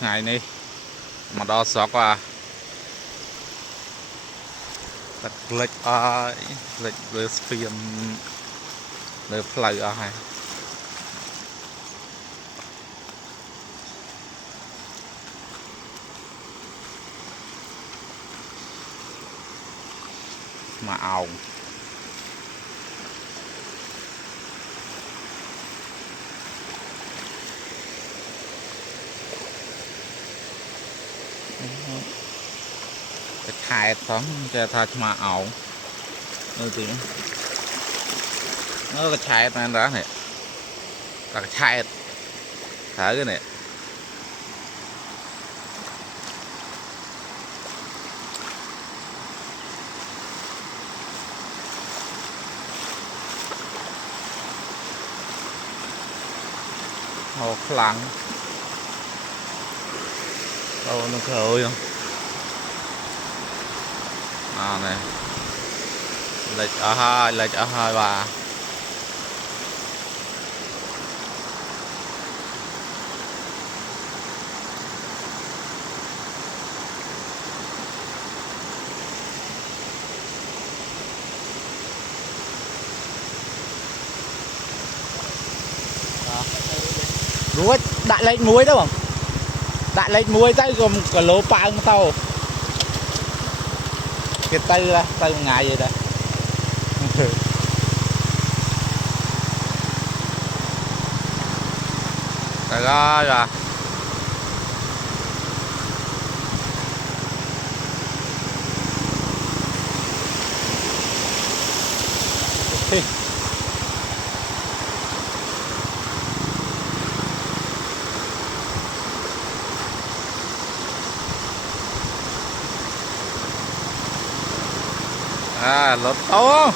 ngày này mà đo xóa qua đặt lệch lệch về phim về play hay mà ảo cái khai thoáng cho thay mà ảo thì nó cái khai này đó này là cái khai thở cái này hồ lặng đâu nó khơi không này lệch ở hai bà Rúa đại lệnh muối đó không? Đại lệnh muối tay gồm cả lỗ pa tàu. Cái tay ra, tay ngày vậy đây. Rồi rồi. Lột tố